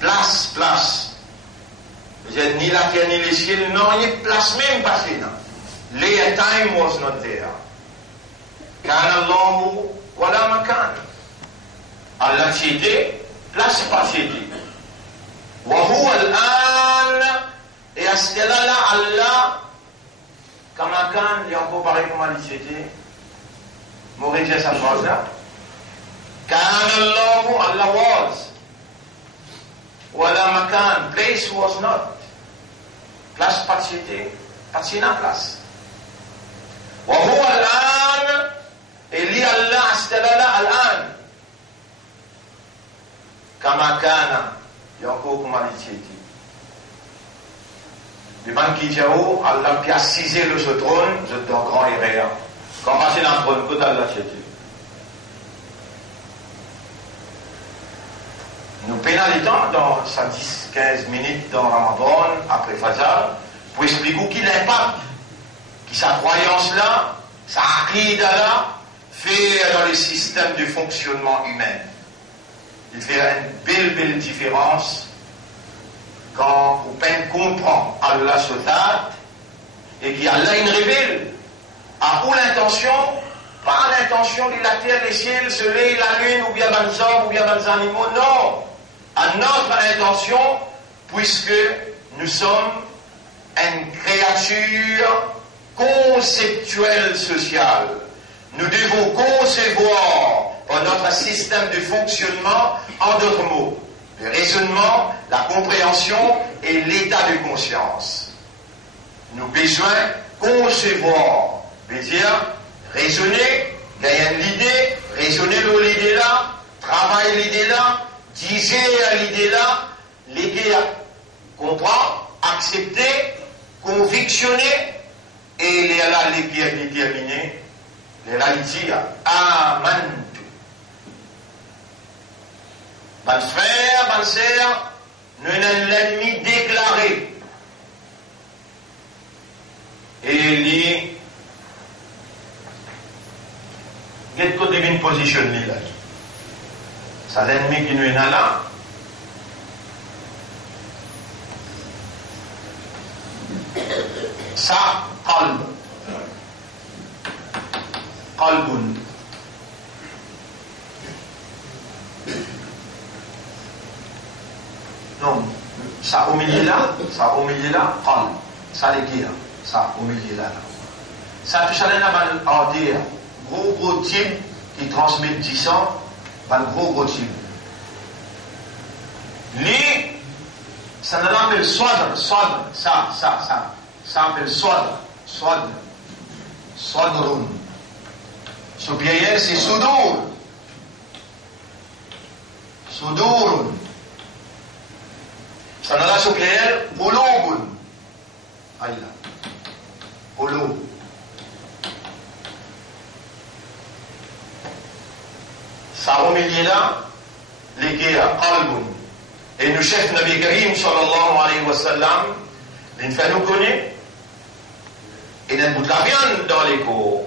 place. Ni la terre ni les ciels, non, il y a place même pas là. The time was not there. كان الله ولا مكان. Allah c'était, place pas c'était. وهو الآن et à ce là Allah comme quand il y a encore pareil comme il c'était. Mauvais geste à phrase là. كان الله Allah was. ولا مكان, place was not. Place pas c'était, pas na place. وهو الآن اللي الله استلال الآن كما كان يقول كما لتيتي بمن كي جاو الله qui a assisé le ce trône je te grand et rien quand passer dans le trône que Allah tietti nous pénalisons dans 110-15 minutes dans Ramadan après Fajr pour expliquer qui l'impact qui sa croyance là sa aqida là fait dans le système de fonctionnement humain. Il fait une belle différence quand on peine comprend Allah se date et qu'Allah il révèle à où l'intention, pas l'intention de la terre, les ciels, le soleil, la lune, ou bien les hommes, ou bien les animaux, non. À notre intention, puisque nous sommes une créature conceptuelle sociale. Nous devons concevoir notre système de fonctionnement en d'autres mots. Le raisonnement, la compréhension et l'état de conscience. Nous avons besoin de concevoir, veut dire raisonner, gagner l'idée, raisonner l'idée là, travailler l'idée là, digérer l'idée là, l'idée comprendre, accepter, convictionner, et les là l'idée est déterminée. Les réalités amantu. Ban frère, ban sœur, nous sommes l'ennemi déclaré. Et il y a une position là. C'est l'ennemi qui nous est là. Ça, qalb. قلب non ça au milieu là qalb ça les guerres ça au milieu là ça tout ça là va dire gros type qui transmet 10 ans va gros type les ça n'appelle sadr ça s'appelle sadrun. Ce pluriel, c'est sudur. Sudurun. Ça n'a pas ce pluriel, qulubun. Aïe là. Qulub. Ça au milieu là, les guerres, qalbun. Et nous, chef Nabi Karim, sallallahu alayhi wa sallam, il fait nous connaître. Et il bout de la viande dans les cours.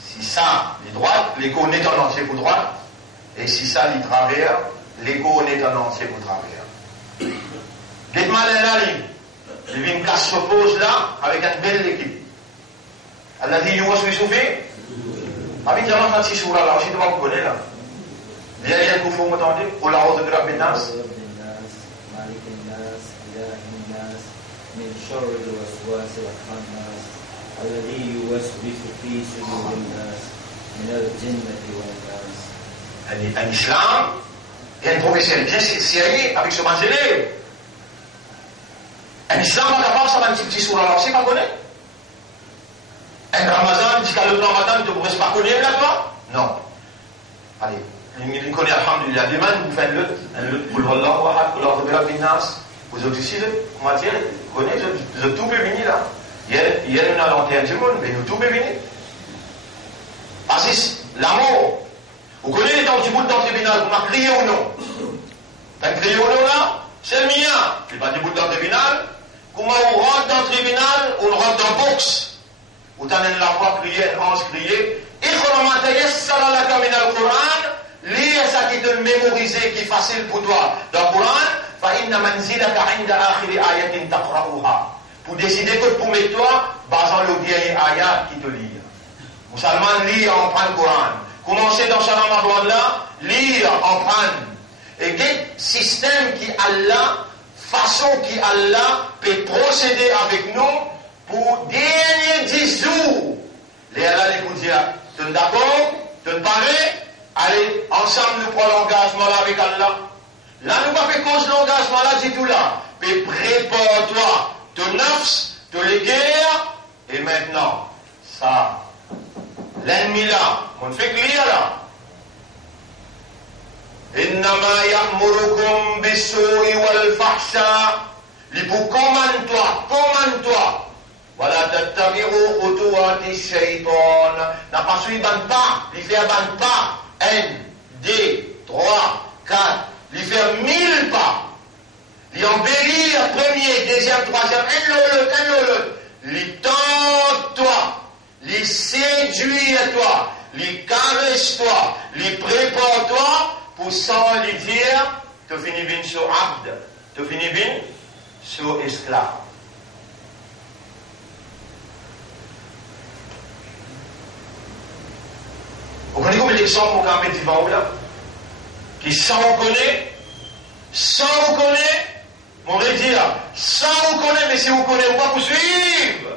Si ça, les droites, l'écho n'est en entier pour droite, et si ça, les travers, l'écho n'est en entier pour travers. Dites-moi là, il vient casse s'oppose là, avec une belle équipe. Elle a dit, you was soufflé? Avec la main de Soura là, aussi devant vous connaître là. Il y a un coup, vous m'entendez? Pour la rose de la Bénas. الذي يوسوس في صدور الناس من الجنة والناس. En islam, il y a une profession bien sérieux avec ce mangelé. En islam, on n'a pas ça, un petit sourd alors, c'est pas connu. En Ramadan, tu as le Ramadan, tu ne pourrais pas connaître là, toi? Non. Allez, il connaît, alhamdulillah, demain, vous faites le pour l'Allah, pour l'Allah, pour l'Allah, vous autres ici, comment dire, vous connaissez, vous êtes tout béni là. Il y a une lanterne du monde, mais nous tout bénis. Parce que l'amour, vous connaissez les temps du bout dans le tribunal, vous m'avez crié ou non? T'as crié ou non là? C'est le mien. C'est pas du bout dans le tribunal. Comment on rentre dans le tribunal, on rentre dans le box. Vous t'en la fois crié, ange crié. Et comment t'as salat la kamina le Coran, lire ça qui te mémoriser, qui est facile pour toi. Dans le Coran, فإن منزلك عند آخر آية تقرأها. Pour décider que pour mettre toi, basant le dernier ayat qui te lit. Musulman, lire, en prendre le Coran. Commencez dans ce Ramadan-là, lire, en prendre. Et quel système qui Allah, façon qui Allah peut procéder avec nous pour dernier 10 jours. Les Allah les vous dire, tu es d'accord, tu es paré, allez, ensemble nous prenons l'engagement là avec Allah. Là, nous pas fait cause l'engagement là du tout là. Mais prépare-toi, te nafs, te les guerres, et maintenant, ça, l'ennemi là, on fait clair là. إنما يأمركم بالسوء والفحشاء commande-toi ولا تتبعوا خطوات الشيطان n'a pas suivi ban pas lui faire ban pas 1 2 3 4 lui faire 1000 pas lui embellir premier deuxième troisième lui tente-toi lui séduire-toi lui caresse-toi lui prépare-toi pour sans lui dire, tu finis bien sur abd, tu finis bien sur esclave. Vous connaissez combien d'exemples qu'on a mis devant vous là? Qui sans vous connaître, on va dire, sans vous connaître, mais si vous connaissez, on va vous suivre.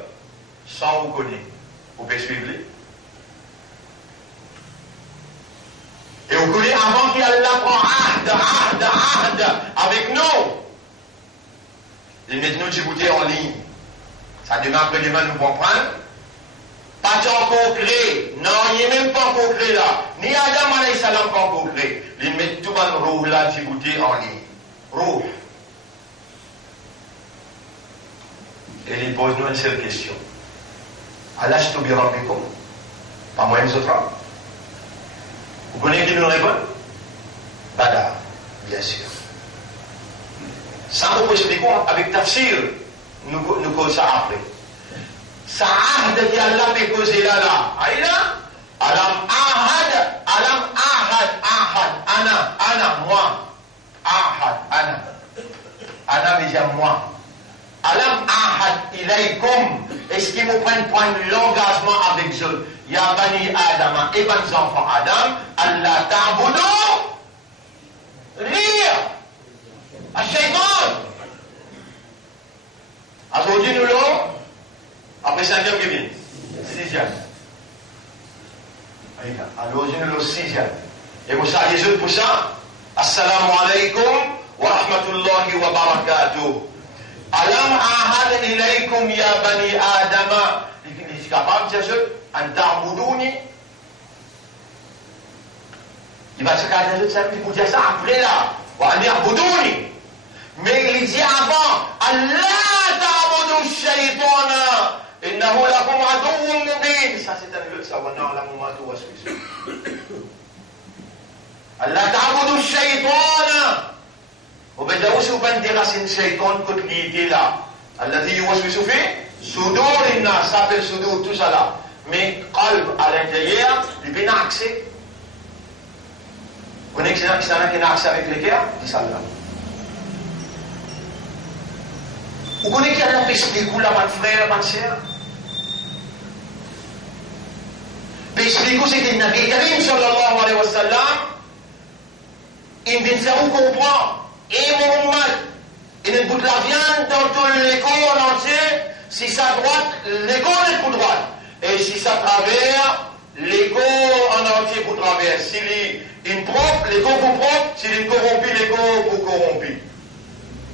Sans vous connaître, vous pouvez suivre lui. Et vous connaissez avant qu'Allah prend ahd avec nous. Il met nous Djibouti en ligne. Ça demain après demain nous comprendre. Pas encore créé. Non, il n'est même pas encore créé là. Ni Adam alayhi salam pas encore créé. Il met tout le roux là Djibouti en ligne. Roux. Et il pose nous une seule question. Alastu bi rabbikum. Pas moi les autres. Vous connaissez qui nous répond? Badar, bien sûr. Ça, nous pouvons expliquer avec tafsir, nous causons ça après. Ça ahd qui Allah peut causer là. Aïla, alam ahad, ana, moi. Ahad, ana veut dire moi. Alam ahad ilaykum. Est-ce qu'ils vous prennent l'engagement avec eux? Ya bani Adam, et bani enfants Adam, Allah ta'boudou, rire, à Shaitan. Aujourd'hui, nous l'avons, après 5e qui vient, 6e. Aujourd'hui, nous l'avons 6e. Et vous savez les autres pour ça? Assalamu alaikum wa rahmatullahi wa barakatuh. Alam ahad ilaykum ya bani Adam. Il est capable de dire en ta'boudouni. Il va se cacher de ça, il vous dire ça après là. Wa an ya'boudouni. Mais il dit avant, Allah ta'boudou shaytana. Innahu lakum aduwwun mubin. Ça c'est un luxe, wa na'lamu ma tuwaswisun. Allah ta'boudou shaytana. وبدأوا سوف ندرس الشيطان كنت لي là الذي يوسوس في صدور الناس ça s'appelle صدور tout ça là mais qalb à l'intérieur il peut pas accès vous connaissez ça qui n'a accès avec les cœurs c'est ça là vous connaissez qui a expliqué là mon frère ma sœur expliquer c'est que Nabi Karim sallallahu alayhi wa sallam il vient faire comprendre. Et Mohammed, il ne goûte la viande dans tout l'écho en entier. Si ça droite, l'écho est pour droite. Et si ça travers, l'écho en entier pour travers. S'il est une propre, l'écho pour propre. S'il est corrompu, l'écho pour corrompu.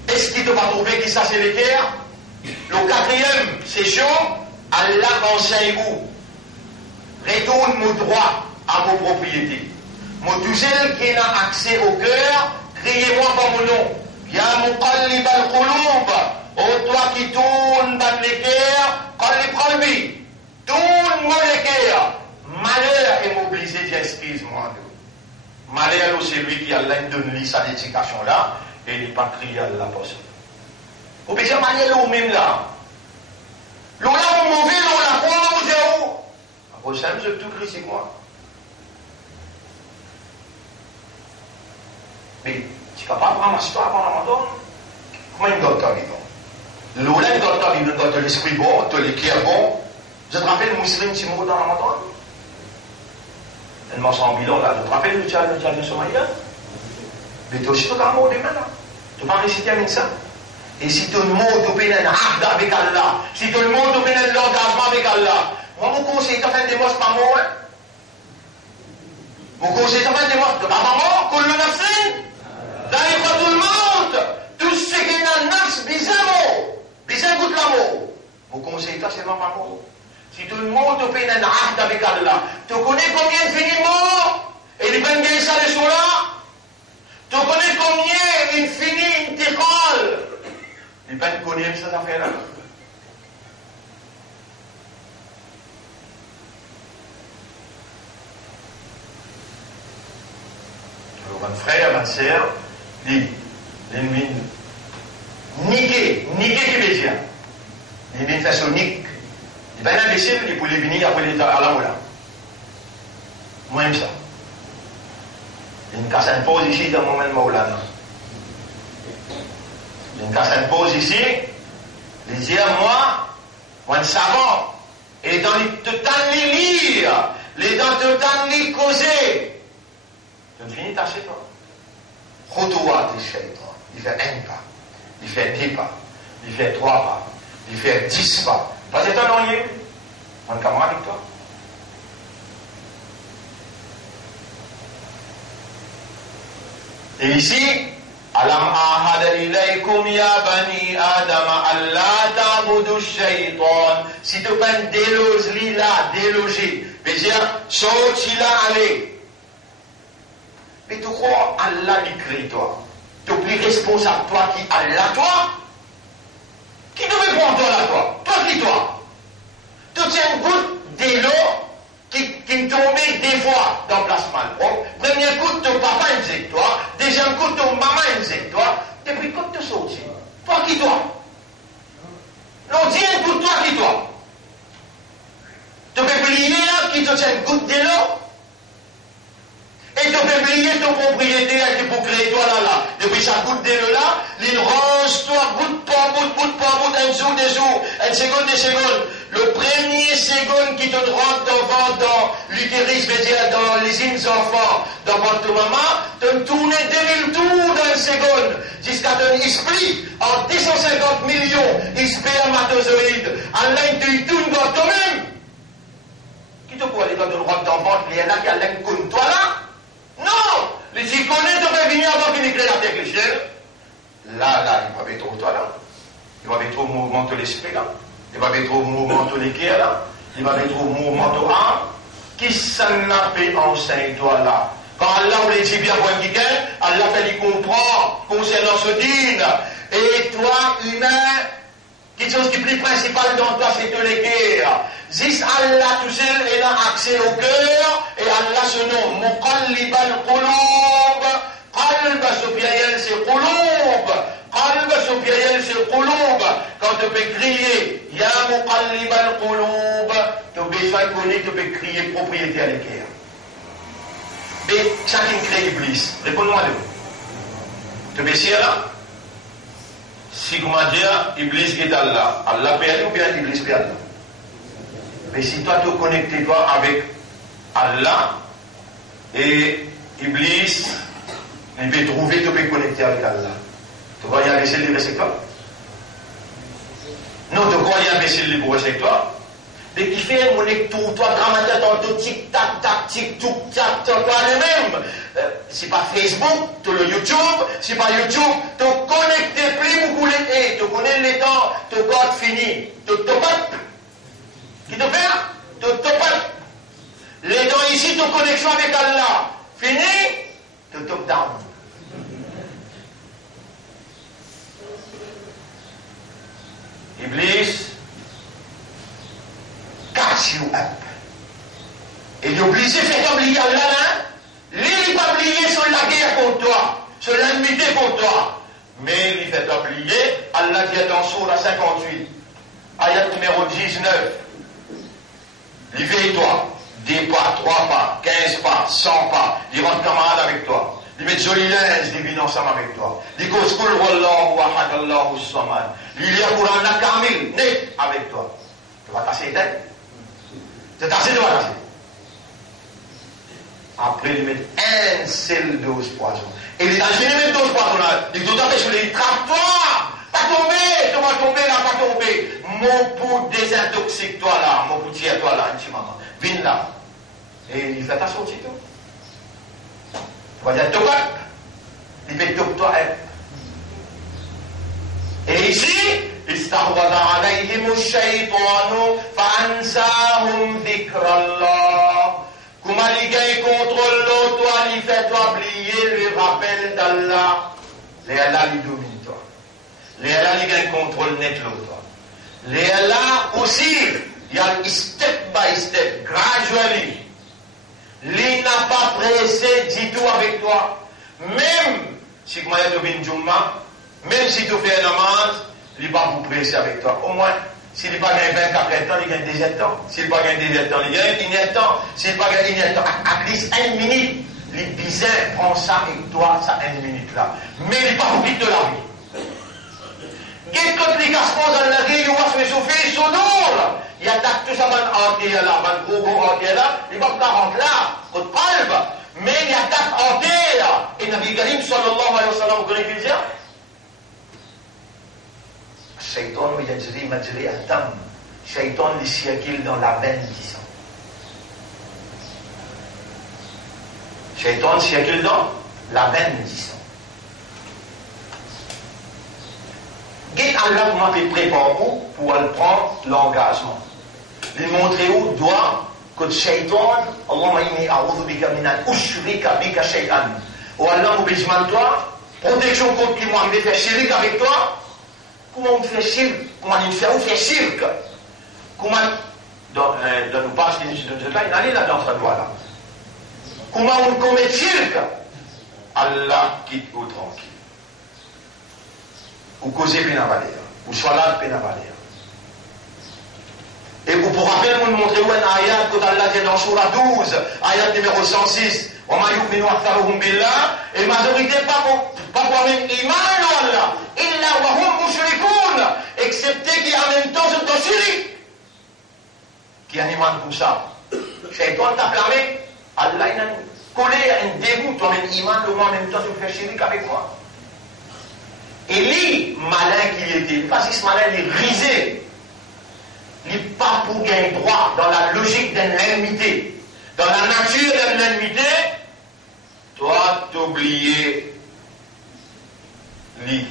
Est-ce qu'il ne va trouver que ça c'est l'équerre? Le 4e, c'est chaud. Allah enseigne-vous. Retourne mon droit à vos propriétés. Mon tout seul qui a accès au cœur, criez-moi par mon nom. Ya muqallib al-qulub. Oh toi qui tourne dans les cœurs, qallib qalbi. Tourne mon cœur. Malheur est mobilisé, excuse-moi. Malheur c'est lui qui a donné sa dédication là, et il n'est pas crié à la personne. Vous pouvez dire malheur ou même là. L'on a mon mauvais, l'on a quoi, vous êtes où? Après ça, je tout critique moi. Mais tu ne vas pas prendre l'histoire avant Ramadan. Comment une docteur vivant? L'eau là, une docteur vivant, une docteur l'esprit bon, tu l'équerre bon. Je te rappelle, le musulman, si mort dans la Ramadan? Elle m'a en bilan là, je te rappelle, le tchal de Somalia? Mais tu aussi, tu as un mot demain là. Tu vas réciter avec ça. Et si tout le monde opine un abd avec Allah, si tout le monde opine un engagement avec Allah, moi, mon conseil, tu as fait des mots, c'est pas moi, hein? Mon conseil, tu as fait des mots, c'est pas moi, qu'on le nafsin. Là, il faut tout le monde. Tout ce qui est dans le nafs, bizarre goûte l'amour. Mon conseil, c'est pas moi. Si tout le monde opine un abd avec Allah, tu connais combien infiniment? Et les ben ça les sont là? Tu connais combien infini, intégrale? Les ben connaissent cette affaire-là. Alors, un frère, une sœur, l'ennemi, niquer Québécois. L'ennemi fait son nique. Il va y imbécile, il pouvait venir après l'État à la moula. Moi, j'aime ça. Il y a une casse impose ici dans le moment de Maulana. Il y a une casse impose ici. Il dit moi, un savant, et dans les temps de lire, les dans le temps de causer. Je finis tâcher toi. Khoutouat le shaitan. Il fait un pas, il fait 10 pas, il fait 3 pas, il fait 10 pas. Pas étonnant, mon camarade avec toi. Et ici, Alam ahada ilaykum ya bani Adam Allah ta'budu shaitan. Si tu peux déloger là, déloger, veut dire, sorti là, aller. Mais tu crois Allah lui crée toi. Tu es plus responsable toi qui Allah toi. Qui devait prendre toi là toi? Toi qui toi? Tu tiens une goutte d'élo qui me tombait des fois dans le placement propre. Premier coup, ton papa injecte toi. Deuxième coup, ton maman injecte toi. Depuis quand tu sortis? Toi qui toi? Non, dis un coup, toi qui toi? Tu peux plier là qui te tient une goutte d'élo? Et tu peux plier ton propriétaire qui peut créer toi là. Depuis chaque goutte d'élo là, il range toi bout par bout, un jour, des jours, une seconde, des secondes. Le premier seconde qui te rentre dans l'utérus, veut dire dans les enfants, dans votre maman, te tourner 2000 tours dans une seconde, jusqu'à ton esprit, en 250 millions de spermatozoïdes. Allah, il te tourne dans toi-même. Qui te peut aller dans ton rentre dans ventre, il y en a qui allaient comme toi là? Non! Les icônes devraient venir avant qu'il éclaire la terre chrétienne. Là, il va être trop toi là. Il va être trop mouvement de l'esprit là. Il va être au mouvement de l'équerre là. Il va être au mouvement de l'âme. Qui s'en a fait enseigne toi là? Quand Allah voulait dire bien pour quelqu'un, Allah fait lui comprendre concernant ce dîne. Et toi, humain, quelque chose qui est plus principal dans toi, c'est de l'équerre. Juste Allah tout seul, il a accès au cœur, et Allah se nomme Muqallib al-Qulub. Qalb, ce pluriel, c'est Qulub. Qalb, ce pluriel, c'est Qulub. Quand tu peux crier, Ya Muqallib al-Qulub, tu as besoin de connaître, tu peux crier propriété à l'équerre. Mais chacun crée Iblis. Réponds-moi de vous. Tu peux essayer là? Si, comment dire, Iblis est Allah. Allah perd ou bien Iblis perd Allah? Mais si toi tu connectes toi avec Allah et Iblis, il peut trouver, tu peux connecter avec Allah. Tu crois qu'il y a un imbécile libre avec toi? Non, tu crois qu'il y a un imbécile libre avec toi? Mais qui fait mon tout, toi, dramatique, ton tic-tac, tac, tic-tac, toi, le même. C'est pas Facebook, tu le YouTube, c'est pas YouTube, tu connectes plus beaucoup les tu connais les temps, tu code fini, tu te battes. Qui te fait? Tu te battes. Les dents ici, tu connexion avec Allah. Fini, tu te down. Iblis catch you up. Et il est obligé de faire oublier Allah, hein? Lui, il n'est pas oublié sur la guerre contre toi, sur l'ennemité contre toi. Mais il fait oublier, Allah dit dans Sourate 58, ayat numéro 19. Réveille-toi, 10 pas, 3 pas, 15 pas, 100 pas, il rentre camarade avec toi. Il met joli linge, il vient ensemble avec toi. Il cause kul wallahu ahad Allahu samad. Il lit le Coran kamil, net avec toi. Tu vas tasser les têtes. Tu tasser, tu vas tasser. Après, il met un seul dose poison. Et les Algériens mettent dose poison là. Ils doivent faire sur les trappe-toi. Pas tomber, tu vas tomber là, pas tomber. Mon pour désintoxique-toi là, mon pour tire-toi là, un petit moment. Viens là. Et il fait ta sortie, toi. Tu vas dire, toc, il fait toc-toi. Et ici, استحوذ عليهم الشيطان فأنساهم ذكر الله. Comment les gars contrôlent l'autre, toi, il fait toi oublier le rappel d'Allah. Les Allah, ils dominent toi. Les Allah, les gars contrôlent net l'autre, toi. Les Allah aussi, il y a step by step, gradually. Il n'a pas pressé du tout avec toi. Même si tu as une Jumma, même si tu fais un namaz, il ne va pas vous presser avec toi. Au moins, s'il n'est pas gagné 24 ans, il gagne 17 ans. S'il n'est pas gagné 17 ans, il gagne 1 temps. S'il n'est pas gagné 1 temps, à least 1 minute, les bizarres prend ça avec toi, ça 1 minute là. Mais il n'est pas au vite de la vie. Qu'est-ce que les cassements dans la vie, ils vont se souffler, ils sont lourds. Il attaque tout ça, il là, il là, il va pas rentrer là, au palme. Mais il attaque en terre. Et Nabi Karim sallallahu alayhi wa sallam, vous connaissez qu'il dit? Shaitan yajri majri atam. Shaitan les circule dans la veine du sang. Shaitan circule dans la veine du sang. Qu'est-ce que Allah m'a fait préparer pour aller prendre l'engagement? Il montre où doit que Shaitan, Allahumma inni a'udhu bika min al-ushrika bika shay'an. Ou Allah m'oblige de toi, protection contre qui m'arrive à faire shirk avec toi. Comment on fait shirk? Comment on fait shirk? Comment, dans nos pages qui nous donnent là, il allait là dans cette voie-là. Comment on commet shirk? Allah quitte au tranquille. Ou causer pénavaler, ou salat pénavaler. Et vous pourrez rappel, vous nous montrer où un ayat que Allah dit dans Surah 12, ayat numéro 106. Et majorité pas pour même iman à Allah, illa wa hum mushrikoun, excepté qui en même temps sont dans shirk. Qui en iman pour ça? Shaitan t'a clamé, Allah il a collé un dégoût, toi même iman, en même temps tu fais shirk avec moi. Et lui, malin qu'il était, parce que ce malin il est risé. Il n'est pas pour gagner droit dans la logique de l'ennemité. Dans la nature de l'ennemité, toi, t'oublier lui.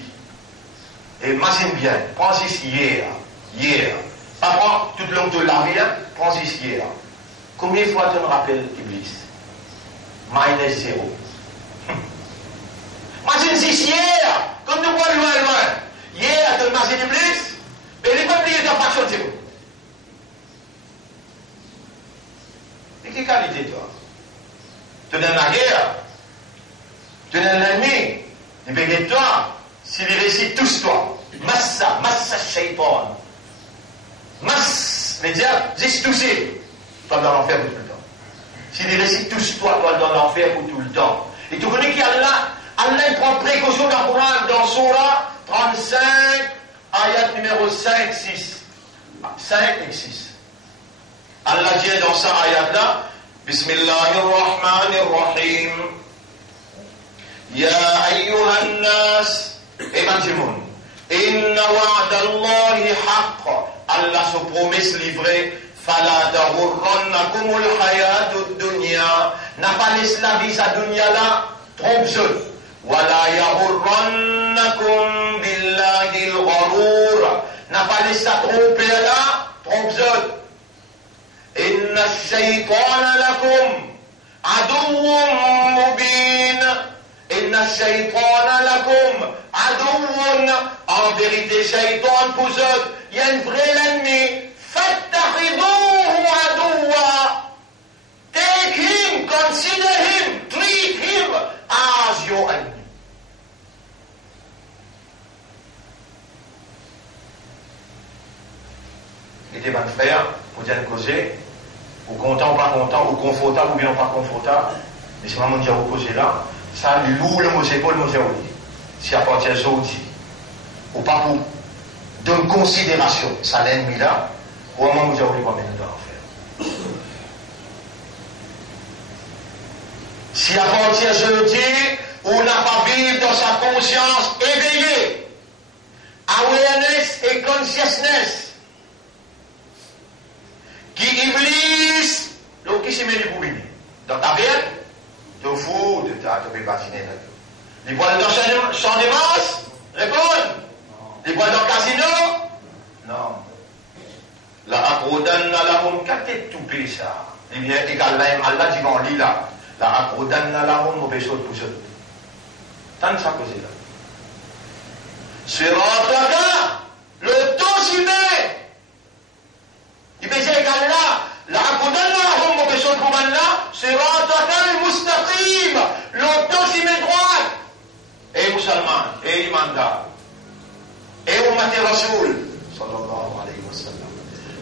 Et imagine bien, prends ici hier. Pas prends tout le long de la vie, prends ici hier. Combien de fois tu me rappelles Iblis? -0. Imagine si hier, comme nous voyons loin. Hier, tu imagines Iblis, mais il n'est pas oublié ta faction de zéro. Et quelle qualité, toi? Tu donnes la guerre, tu donnes l'ennemi, il veut de toi, s'il récite tous toi. Massa shaitan. Les diables, juste tousser. Toi, dans l'enfer pour tout le temps. S'il récite tous toi, toi, dans l'enfer pour tout le temps. Et tu connais qu'il y a là, Allah prend précaution dans le Coran, dans Surah 35, ayat numéro 5, 6. 5 et 6. Allah dit dans sa ayat-là, Bismillahirrahmanirrahim. Ya ayyuhan nas, évantimun, inna wa'dallahi haqq. Allah se promet livré, fala tahurrannakumul hayatud dunya. N'a pas laissé la vie sa dunya là, trompe-se. Wala yahurrannakum billahi al-gharur. N'a pas laissé sa tromper là, trompe-se. إن الشيطان لكم عدو مبين. إن الشيطان لكم عدو. En vérité, Shaitan pour eux, il y a un vrai ennemi. فاتخذوه عدوا. Take him, consider him, treat him as your enemy. Et tes bonnes frères, vous dites causer. Ou content ou pas content, ou confortable ou bien pas confortable, mais c'est vraiment dire vous causer là, Ça, l'où le mot épaule, mot si à partir d'aujourd'hui, ou pas pour donner considération, ça l'ennemi là, pour un moment, vous avez pas mener dans l'enfer. Si à partir d'aujourd'hui, on n'a pas vécu dans sa conscience éveillée, awareness et consciousness, qui iblis, donc qui s'y met du boubini. Dans ta vie, tu es fou, tu peux patiner là. Les bois dans champ de masse, réponds. Les bois dans le casino, non. La akrodan na la hum kate tout ça. Il vient égal là, Allah dit qu'on lit là. La akrodan na la hum mauvais chose pour ça. Tant ça causé là. Sur Antaka, le temps s'y met. Il peut dire égal là. La akrodan na la hum mauvais chose pour là. Sur Antaka le mustaqim. Le temps s'y met droite. Et musulman, et imandar. Et Ummati Rasoul, sallallahu alayhi wa sallam.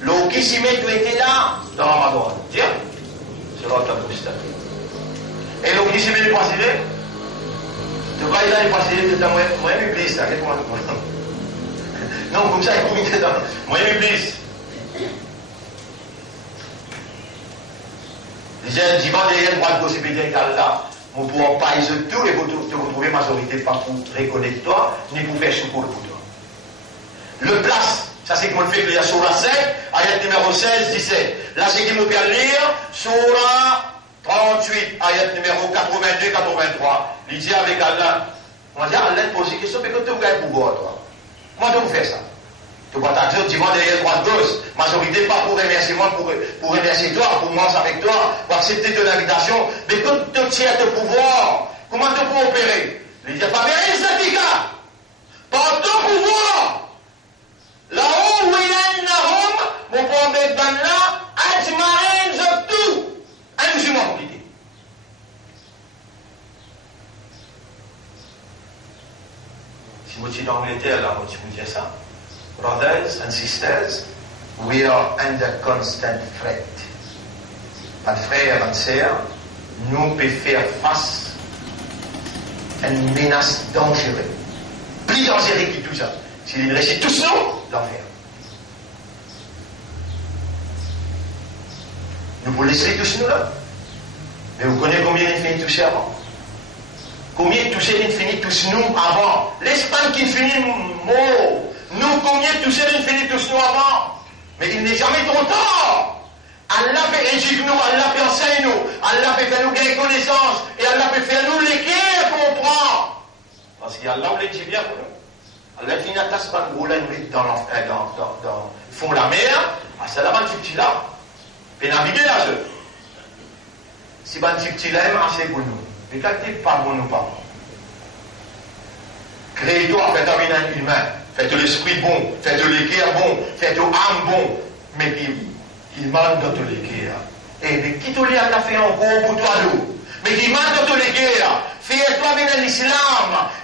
L'eau qui s'y met, tu étais là, dans Ramadan. Tiens, c'est l'autre mustaqim. Et l'eau qui s'y met, tu passes, tu vas y aller passer, tu as moins iblis, là, qu'est-ce qu'on non, comme ça, il faut dans moins iblis. Les gens derrière droite, gauche, et bien, là. Vous ne pouvez pas y tout et vous te retrouvez majorité pas pour reconnaître toi, ni pour faire secours pour toi. Le place, ça c'est qu'on le fait lire sur la 7, ayat numéro 16, 17. Là c'est qu'il me fait lire sur la 38, ayat numéro 82, 83. Il dit avec Allah, on va dire Allah pose une question, mais quand tu as un pouvoir toi, comment tu fais ça? Tu vas t'attendre, tu vas derrière droite gauche, majorité pas pour remercier moi, pour remercier toi, pour manger avec toi, pour accepter ton invitation, mais quand tu tiens ton pouvoir, comment tu peux opérer? Il dit pas bien, par ton pouvoir. Là-haut, où il y a mon prophète là, Ajmaïn, tout. Un musulman pour quitter. Si vous êtes en Angleterre, là, vous dites ça. Brothers and sisters, we are under constant threat. Mes frères et sœurs, nous pouvons faire face à une menace dangereuse. Plus dangereuse que tout ça. S'il réussit tous nous, l'enfer. Nous vous laisserez tous nous là. Mais vous connaissez combien il finit toucher avant? Combien toucher il finit tous nous avant? L'Espagne qui finit mort. Nous combien toucher il finit tous nous avant? Mais il n'est jamais trop tard. Allah fait éduquer nous, Allah fait enseigner nous, Allah fait faire nous gagner connaissance et Allah fait faire nous l'équerre comprendre. Parce qu'Allah on dit bien pour nous. Allah dit n'a pas de roulage dans le fond de la mer, à ça là-bas tu petit là, puis naviguer là je. Si ben tu petit là, c'est pour nous. Mais quand tu pas pour nous pas. Crée-toi, fais-toi un humain, fais-toi l'esprit bon, fais-toi l'équerre bon, fais-toi âme bon, mais il manque dans tous les guerres. Et mais qui te l'a fait encore pour toi l'eau? Mais qui manque dans tous les guerres. Fais-toi venir l'islam.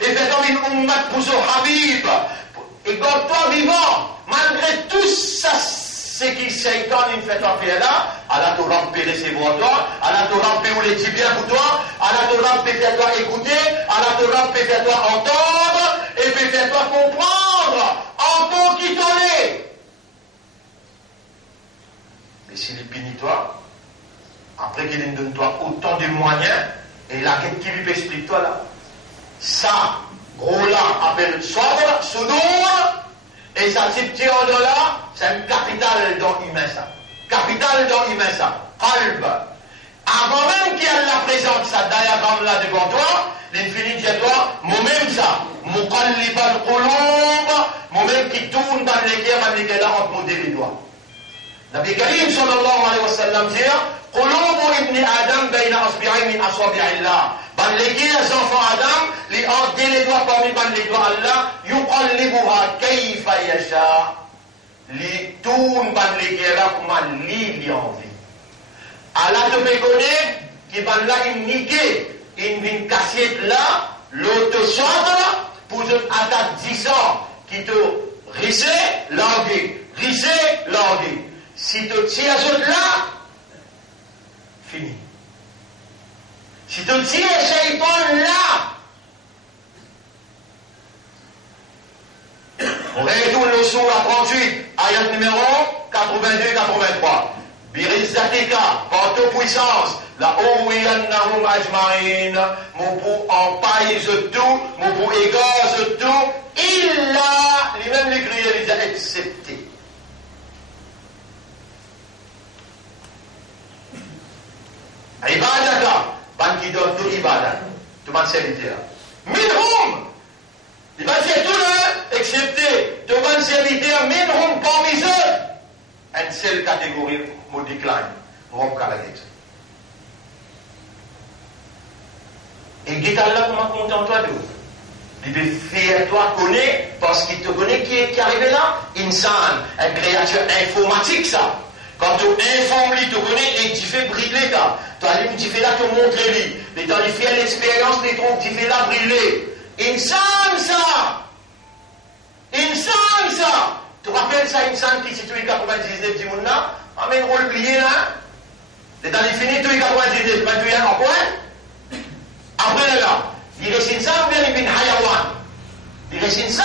Et fais-toi venir ummat pour son habib. Et garde-toi vivant. Malgré tout ça, ce qui Satan il fait toi faire là, Allah te ramper ses voix toi, Allah te ramper ou les dit bien pour toi, Allah te ramper faire toi écouter, Allah te ramper faire toi entendre, et faire toi comprendre. Encore qui t'en est. Mais s'il punit toi, après qu'il donne toi autant de moyens, et là, qu'est-ce qu'il lui explique toi là? Ça, gros là, appelle sobre, soudour, et ça type de là, c'est une capitale dans l'humain ça. Capitale dans l'humain ça. Qalb. Avant même qu'il la présente ça, diagramme là devant toi, l'infini dit à toi, moi-même ça, muqallib al-qulub, moi-même qui tourne dans lesquels là, on te les doigts. Nabi Karim sallallahu alayhi wa sallam dit Qulubu ibn Adam bayna asbi'ayn min asabi'illah. Ban les enfants Adam, les ordres les doigts parmi ban les doigts Allah, yuqallibuha kayfa yasha. Les tourne ban les là comme li envie. Allah te fait connaître qui ban là il niqué, il vient casser là, l'autre chambre pour te attaque 10 ans qui te risser languer. Si tu tires là, fini. Si tu dis Shaitan là, on retourne le sourate 38, ayat numéro 82-83. Birizzatika, par toute puissance, la ouiyannahum ajma'in, mon pour empaille tout, mon pour égase tout, illa, lui-même l'écrit, il les a acceptés. Ibadaka, ban qui donne tout ibadak, tout ban serviteur. Minhum, il va dire tout le, excepté, tout ban serviteur, minhum parmi eux, une seule catégorie, mon décline, mon calagette. Et Guétal là, comment content toi d'où? Il veut faire toi connaître, parce qu'il te connaît qui est arrivé là, insan, une créature informatique ça. Quand tu informes lui, tu connais et tu fais briller ça. Tu fais là, tu montres lui. Et tu fais l'expérience, tu fais là briller. Insan ça! Insan ça! Tu rappelles ça, insan qui situe 99 du monde là? Amène rôle plié là. Et dans les finis, tu es 99, tu es en point. Après là, il reste insan ou bien il est hayawan? Il reste insan.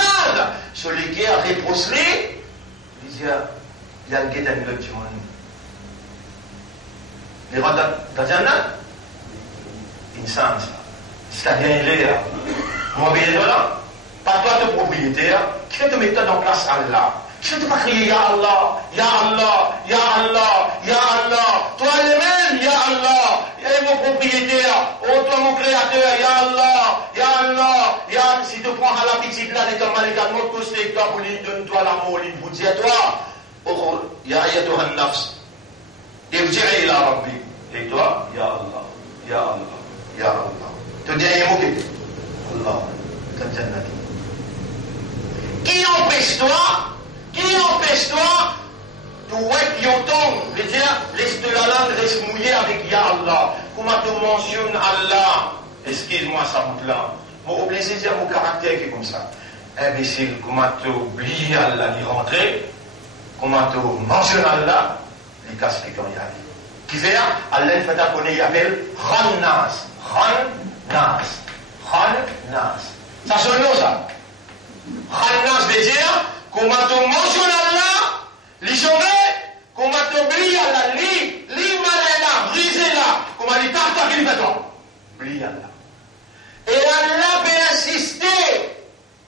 Celui qui a réposé, il dit, il y a un guet dans le du monde. Les rois d'Adjana, insan ça. C'est-à-dire, il est là. Moi, bien là, pas toi, ton propriétaire, qui fait te mettre en place Allah. Qui fait te pas crier Ya Allah, Ya Allah, Ya Allah, Ya Allah. Toi le même, Ya Allah. Et mon propriétaire, oh toi mon créateur, Ya Allah, Ya Allah, Ya. Si tu prends à la petite là, de ton malika, mon côté, toi, pour lui, donne-toi l'amour, il vous dit à toi, oh, Ya Ayatuhan Nafs. Irji'i ila Rabbi. Et toi, Ya Allah, Ya Allah, Ya Allah. Tu dis un mot qui Allah, qui empêche toi de wet your tongue, veut dire, laisse la langue reste mouillée avec Ya Allah. Comment tu mentionnes Allah? Excuse-moi, ça monte là. Mon obligé de dire mon caractère qui est comme ça. Imbécile, comment tu oublies Allah, d'y rentrer? Comment tu mentionnes Allah? Il casse les corps, qui fait, Allah, il fait appeler, il appelle Khannas. Khannas. Khannas. Ça sonne nous, ça. Khannas veut dire, comment tu mentionnes Allah, les sauver, comment tu oublies Allah, li malala, brisez là, comment il t'attaque, il fait toi. Oublie Allah. Et Allah peut insister.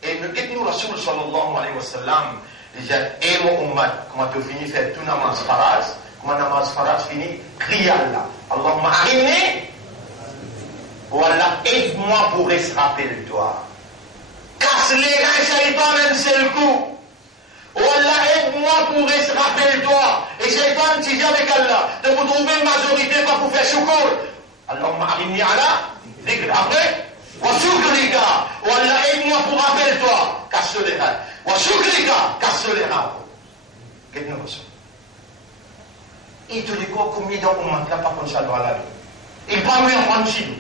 Et nous quittons Rasul sallallahu alayhi wa sallam, il dit, et mon ummat, comment tu finis faire tout namaz faraz, comment namaz faraz finit, crie Allah. Allahumma arinni. Voilà, aide-moi pour se rappeler de toi. Casse les reins, Shaitan, un seul coup. Voilà, aide-moi pour se rappeler de toi. Et Shaitan, tu dis avec Allah, de vous trouver une majorité, pas pour faire choukour. Allahumma arinni ala, dhikr. Après, wa shukrika. Voilà, aide-moi pour rappeler de toi. Casse les reins. Wa shukrika, casse les reins. Qu'est-ce que ça? Et tous les corps commis dans le monde, là, pas comme ça, dans la vie. Il va mieux en prendre chez nous.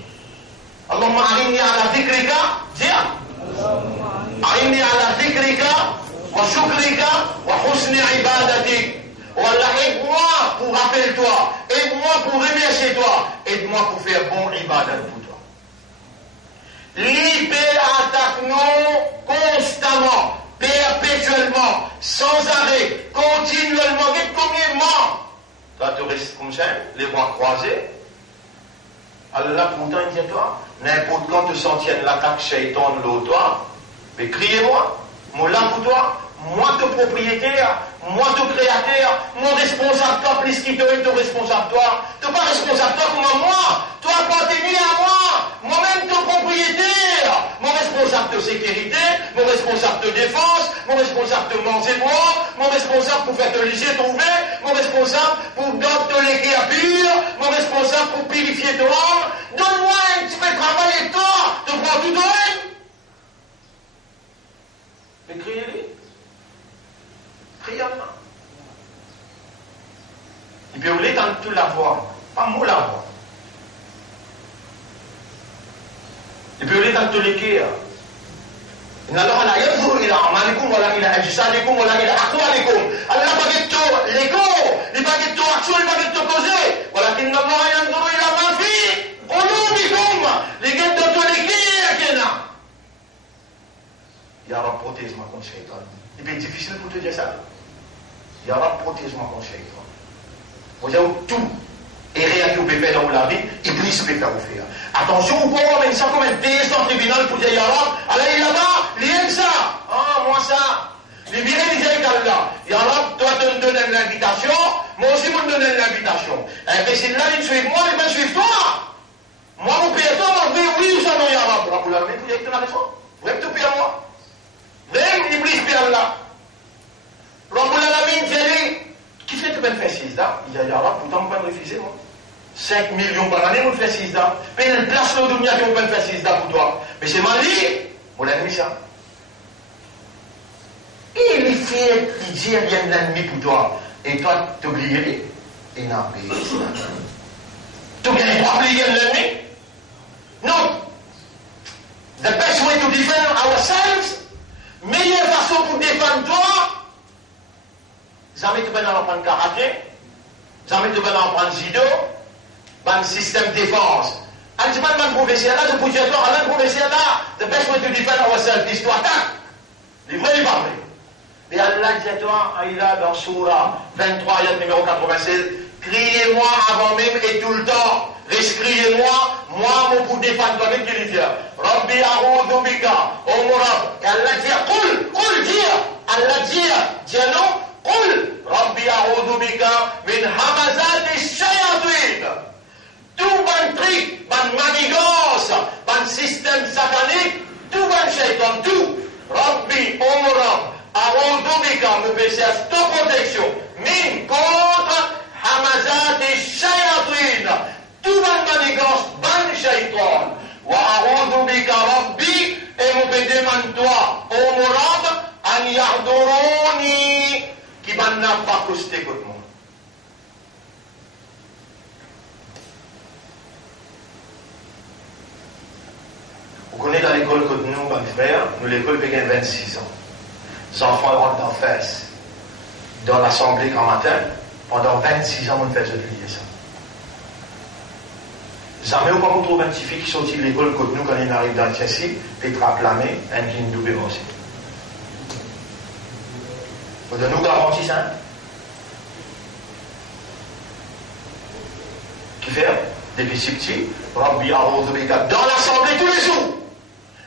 اللهم أعني على ذكرك أعني على ذكرك وشكرك وحسن عبادتك. Voilà, aide-moi pour rappeler toi, aide-moi pour remercier toi, aide-moi pour faire bon ibadat pour toi. Libère attaque-nous constamment, perpétuellement, sans arrêt, continuellement, et combien? Toi, tu restes comme ça, les bras croisés. Allah, pourtant, il dit à toi, n'importe quand tu sens l'attaque Shaitan de l'autre, toi, mais criez-moi, moi là pour toi, moi ton propriétaire, moi ton créateur, mon responsable, toi, plus qui te est ton responsable, toi, tu n'es pas responsable, toi, comme moi, toi, appartenir à moi, moi-même ton propriétaire, mon responsable de sécurité, mon responsable de défense, mon responsable de manger boire, mon responsable pour faire te lisser trouver, mon responsable pour garder te léguer à pur, mon responsable pour purifier ton âme. Donne-moi un petit peu de travail avec toi, te prends tout toi. Mais criez-lui. Criez Allah. Il peut oublier dans toute la voix, pas moi la voix. Il peut oublier dans tous les cœurs. إن الله لا ينظر إلى أعمالكم ولا إلى أجسادكم ولا إلى أقوالكم. Allah pas que tout l'écho, il pas que tout action, il pas que tout causer. ولكن الله ينظر إلى ما في قلوبكم. Ya Rab, protège-moi contre Shaitan. Il peut être difficile pour te dire ça. Ya Rab, protège-moi contre Shaitan. Vous avez tout. Et rien que vous pouvez faire dans la vie, Iblis peut faire vous faire. Attention, vous pouvez avoir ça comme un test en tribunal pour dire Ya Rab, allez là-bas, il aime ça. Ah, moi ça. Les bien disait qu'Allah, Ya Rab, toi tu me donnes l'invitation, moi aussi je me donne l'invitation. Eh bien, si là, ils suivent moi, ils me suivent toi. Moi, mon père, toi, moi, oui, ou ça, non, Ya Rab, vous l'avez dit, vous avez raison. Vous avez tout pire moi. Même Iblis pire là. Rabbul Alamin dit, qui fait que ben faire 6 là? Il dit, Ya Rab, pourtant, je peux refuser, moi. 5 millions par année, on fait 6 là. Mais il y a une place dans le dunya qui on peut faire 6 là pour toi. Mais c'est mal dit, mon ennemi, ça. Et les filles qui disent, il y a un ennemi pour toi. Et toi, tu oublies, et non, mais tu oublies pas oublier l'ennemi? Non. The best way to defend ourselves, meilleure façon pour défendre toi, jamais tu vas apprendre karaté, jamais tu vas apprendre judo, un système de défense. Ultimement, le professeur là, le professeur là, le professeur là, the best way to defend ourselves is to attack. Les vrais, les pas vrais. Et Allah dit toi, il a dans Surah 23, ayat numéro 96, criez-moi avant même et tout le temps. Rescriez-moi, moi, mon pour défendre toi-même qui lui dit, Rabbi a'udhu bika, oh mon Rab. Et Allah dit, Qul, dire. Allah dit non, Qul, Rabbi a'udhu bika, min hamazati shayatin. Tout bon trick, bon manigance, bon système satanique, tout bon shaitan, tout. Rabbi, oh mon Rab, a'udhu bika, me bécesse toute protection, min contre hamazati shayatin. Tout le manigance, ban shaitan. Wa a'udhu bika rabbi, et mon demande toi, ô mon Rab, an yahduruni, qui ban n'a pas costé contre moi. Vous connaissez dans l'école que nous, mes frères, nous l'école fait 26 ans. Les enfants rentrent en face dans l'assemblée grand matin, pendant 26 ans, on fait oublier ça. Jamais ou pas qu'on trouve un petit fille qui sortit de l'école comme nous quand il arrive dans le châssis, puis traplamé, un qui nous double aussi. Vous nous garantit ça? Qui fait? Depuis si petit, Rabbi a'udhu bika, dans l'assemblée tous les jours.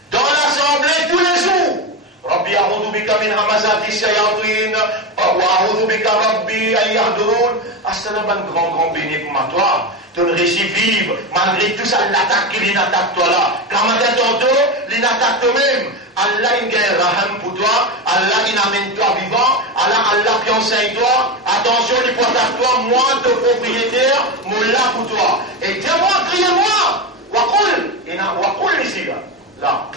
Dans l'assemblée tous les jours. Rabbi a'udhu bika min hamazati shayatin, wa a'udhu bika Rabbi an yahdurun. Ah, c'est un grand béni pour toi. Tu ne réussis vivre, malgré tout ça, l'attaque qui attaque toi là. Quand matin tantôt, il attaque toi-même. Allah il gagne raham pour toi, Allah il amène toi vivant, Allah qui enseigne toi, attention, il porte à toi, moi, ton propriétaire, mon là pour toi. Et dis-moi, criez-moi, wakul ici là.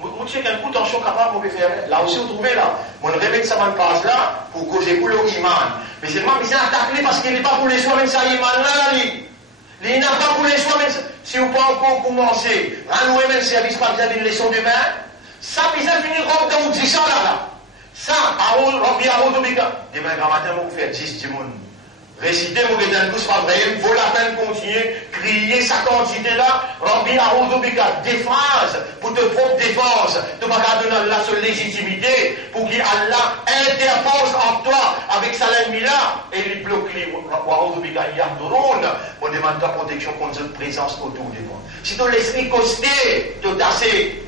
Vous savez qu'un coup tension capable vous pouvez faire. Là aussi vous trouvez là. Mon réveil ça m'en passe là pour causer pour le iman. Mais c'est moi qui s'est attaqué parce qu'il n'est pas pour les soins même ça iman là. Il n'a pas pour les soins même si vous pouvez encore commencer. Renouer même service par exemple une leçon demain. Ça bisa finir dans 10 ans là. Ça, Rabbi a'udhu bika. Demain grand matin vous faites 10 du monde. Réciter mon bédin tous pas vrai, vaut la peine de continuer, crier sa quantité là, Rabbi a'udhu bika, des phrases pour te propre défense, de ne pas donner la seule légitimité pour qu'Allah interpose en toi avec sa ennemi là et il bloque les a'udhu bika yahdurun, on demande ta protection contre cette présence autour de moi. Si tu l'esprit costé, tu tasser.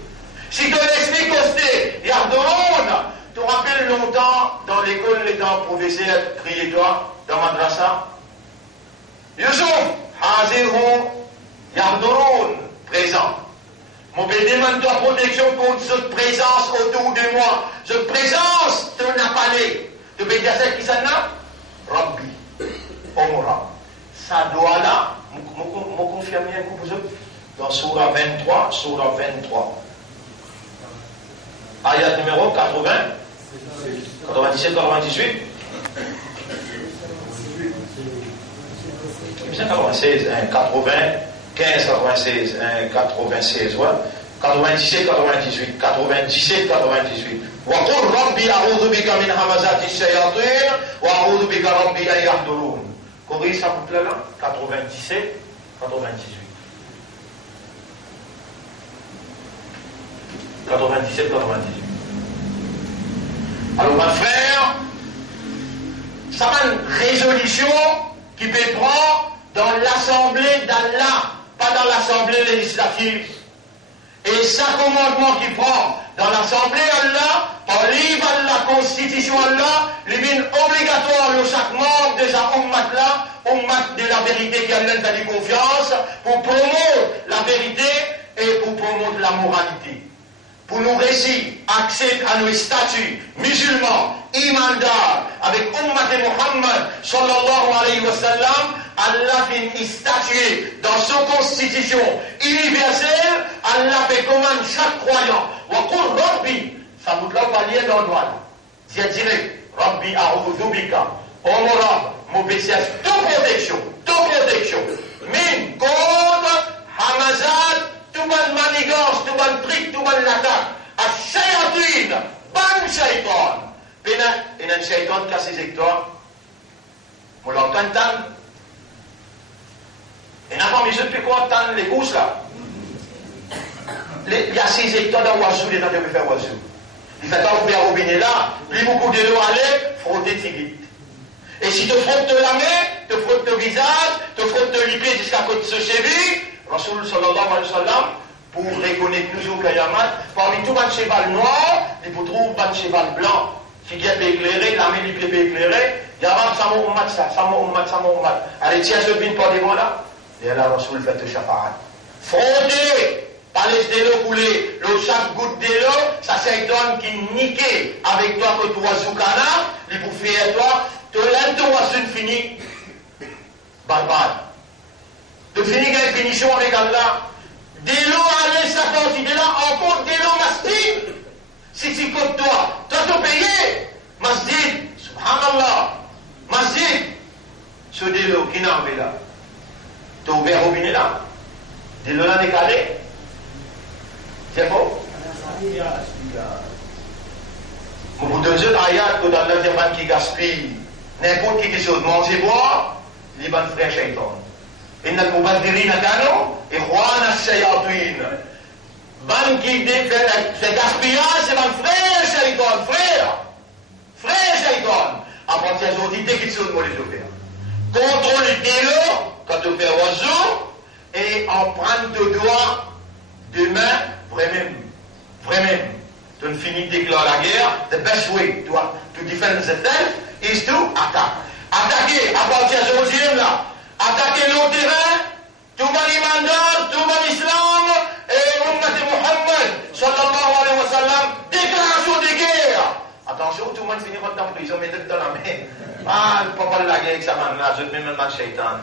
Si tu l'esprit costé, yahdurun, tu te rappelles longtemps dans l'école, les temps professeurs criaient toi. Dans madrasa, Yusuf, Hazirhum, Yardurun, présent. Mon béni demande ta protection contre cette présence autour de moi. Cette présence, tu n'as pas né. Tu peux dire qui ça n'a? Rabbi, Omra. Ça doit là, me confirmer un coup pour vous dans Surah 23, Surah 23. Ayat numéro 80, 97, 98. 96, 80, 15, 96, 96, ouais. 97, 98, 97, 98. وقل ربي أعوذ بك من همزات الشياطين وأعوذ بك ربي أن يحضرون. Corrige ça pour là, 97, 98. 97, 98. Alors, mon frère, ça va une résolution qui peut prendre dans l'Assemblée d'Allah, pas dans l'Assemblée législative. Et ça, commandement qui prend dans l'Assemblée Allah, par livre la Constitution Allah, il est obligatoire de chaque membre de sa ummat là, ummat de la vérité qui a de confiance, pour promouvoir la vérité et pour promouvoir la moralité. Pour nous réussir, accéder à nos statuts musulmans, imandar, avec ummat de Muhammad, sallallahu alayhi wa sallam, Allah vient statuer dans son constitution universelle, Allah fait commande chaque croyant. Wa qul Rabbi, ça vous l'a pas lié dans le droit. C'est direct. Rabbi a'udhu bika. Oh mon Rab, mon BCS, toute protection. Min, contre, Hamazat, tout bon manigance, tout bon trick, tout bon l'attaque. Ash-shayatin, ban shaitan. Il y a un shaitan qui a ses hectares. On l'entend tant. Et n'a pas mis ce plus quoi tant les courses là. Il y a 6 hectares dans l'oiseau, les gens devaient faire oiseau. Il fait pas ouvrir au robinet là, il beaucoup de l'eau aller, frotter tigit. Et si tu frottes la main, tu frottes le visage, tu frottes le pied jusqu'à côté de ce cheville, Rasoul sallallahu alayhi wa sallam, pour reconnaître nous au Kayamat, parmi tout un cheval noir, il faut trouver un cheval blanc. Si il est éclairé, la main il peut éclairer, il y a un samo ummat. Allez, tiens ce bin par des mots là. Et là, Rasoul fait le shafaat. Frottez! Pas laisser l'eau couler, chaque goutte de l'eau, ça c'est un qui nique avec toi que toi Zoukana, il pour faire toi, tu l'aimes toi, c'est fini. Barbare. Tu finis une finition avec Allah. De l'eau à l'aise, ça quantité là, encore de l'eau masjid. Si tu comptes toi, tu as tout payé. Masjid, subhanallah. Masjid. Ce de l'eau qui n'a pas là. Tu as ouvert au robinet là. De l'eau là décalé. C'est faux? Vous deux autres ayats que dans le débat qui gaspille, n'importe qui chose, manger, boire, les bonnes frères shaitan. Et nous avons dit, et Juan Shayatin. Ban qui fait gaspillage, c'est mon frère shaitan, frère shaitan. À partir d'aujourd'hui, dès qu'il se moi les faire. Contrôler l'eau, quand tu fais oiseau, et en prendre deux doigts, deux mains, vraiment, tu ne finis de déclarer la guerre, the best way to defend yourself is to attack. Attaquer à partir de aujourd'hui là, attaquer le terrain, tout le iman, tout le islam, et ummat de Muhammad, sallallahu alayhi wa sallam, déclaration de guerre. Attention, tout le monde finira dans la prison, mettez dans la main. Ah, le papa de la guerre avec sa main là, je ne mets même pas shaitan.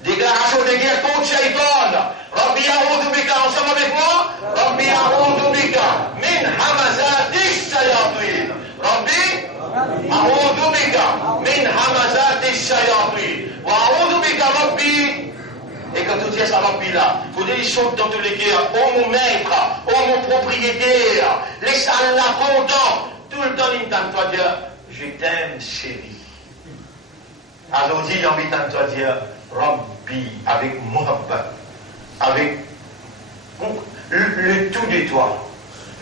Déclaration de guerre contre Shaitan. Rabbi a'udhu bika, ensemble avec moi. Rabbi a'udhu bika min hamazati shayatin. Rabbi a'udhu bika min hamazati shayatin. Wa a'udhu bika Rabbi. Et quand tu dis ça, Rabbi là, il faut dire les choses dans tous les cas. Oh mon maître, oh mon propriétaire, laisse Allah content. Tout le temps, il t'entend toi dire, je t'aime chérie. Aujourd'hui, il a envie d'entendre toi dire, Rabbi, avec Muhabbat, avec le tout de toi,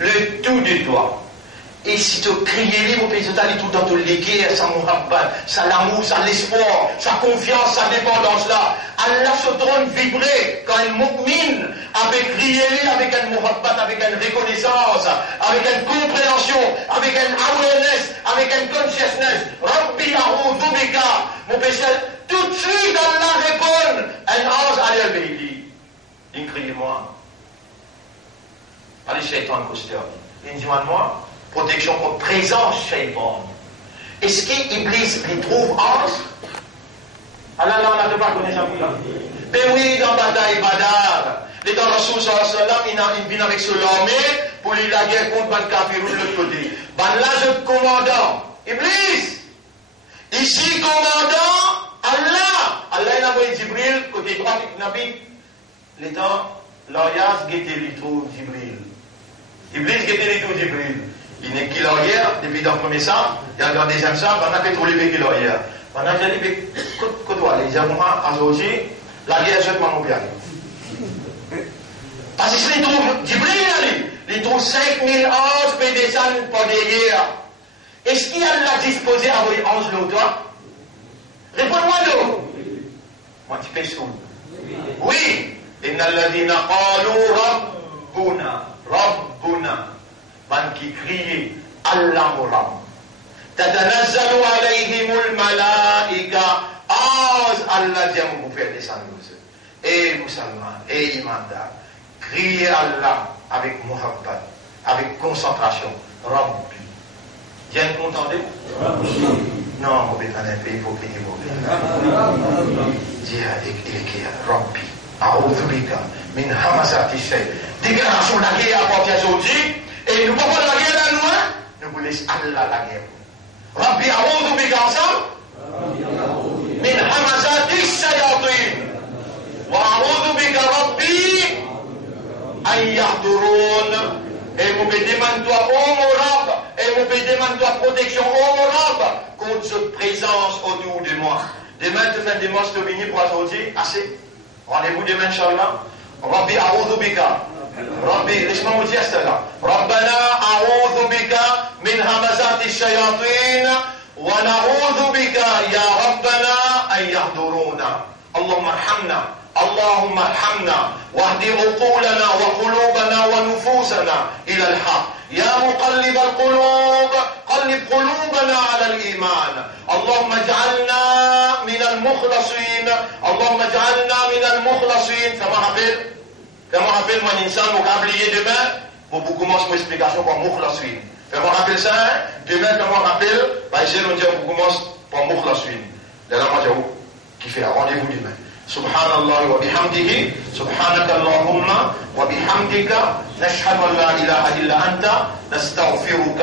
le tout de toi. Et si tu criais, mon pays, tu allais tout dans ton léguer, sa Muhabbat, sa l'amour, sa l'espoir, sa confiance, sa dépendance là. Allah se trône vibrer quand il mu'min, avec crier, avec un Muhabbat, avec une reconnaissance, avec une compréhension, avec un awareness, avec une consciousness. Rabbi a'udhu bika, mon péché. Tout de suite, Allah répond, un ange allez al-Bayli. Il crie moi. Allez, shaitan, coaster. Il dit moi, protection contre présence, shaitan. Est-ce qu'Iblis les trouve ange? Allah, non, on n'a pas connu ça. Mais oui, dans bataille Badar, les dans Rasoul sallallahu alayhi wa sallam, il vient avec son armée pour lui la guerre contre Ban Kafirou de l'autre côté. Ban là, je commandant. Iblis. Ici, commandant. Allah il a envoyé Jibril, côté droit du Nabi, l'étant, l'Orias guettait les trous Jibril. Iblis guettait les trous Jibril. Il n'est qu'il l'arrière, depuis dans le premier sang, il y a dans le deuxième sang, on a fait trop lever qu'il l'arrière. On a fait lever, côtoie, les Allemands, aujourd'hui, la guerre, je ne m'en oublie. Parce que c'est les trous Jibril, les trous 5000 ans, peut descendre par derrière. Est-ce qu'il y a l'a disposé à envoyer ange là toi? Réponds-moi non. Moi tu fais sourd. Oui. Inna alladhina qalu Rabbuna. Man qui crie Allah Rabb. Tatanazzalu alayhimul malaika. Allah dit vous faire descendre nous. Et musulmans, et imandar, criez Allah avec muhabbat, avec concentration. Rabbi. Bien entendu? Non, on est un pays pour qu'il dis à Rabbi. A'udhu bika min hamazati shay. Déclaration de la guerre à partir d'aujourd'hui. Et nous ne pouvons pas la guerre à nous. Nous vous laissons Allah la guerre. Rabbi a'udhu bika ensemble. Min hamazati shayatin. Wa a'udhu bika Rabbi an yahdurun. Et vous me demandez toi, oh mon Rab, et vous me demandez toi protection, oh mon Rab, contre cette présence autour de moi. Demain, tu fais des monstres venus pour aujourd'hui, assez. Rendez-vous demain, Inch'Allah. Rabbi a'udhu bika. Rabbi, laisse-moi vous dire cela. Rabbana a'udhu bika min hamazati shayatin wa na'udhu bika ya Rabbana an yahduruna. Allahumma arhamna. اللهم ارحمنا واهد عقولنا وقلوبنا ونفوسنا إلى الحق يا مقلب القلوب قلب قلوبنا على الإيمان اللهم اجعلنا من المخلصين اللهم اجعلنا من المخلصين كما rappelle mon insan nous oublier demain pour beaucoup moins d'explications pour mukhlasin comment rappelle ça demain comment rappelle bah j'ai nous dire beaucoup moins pour mukhlasin là moi qui fait rendez-vous demain سبحان الله وبحمده سبحانك اللهم وبحمدك نشهد أن لا إله إلا أنت نستغفرك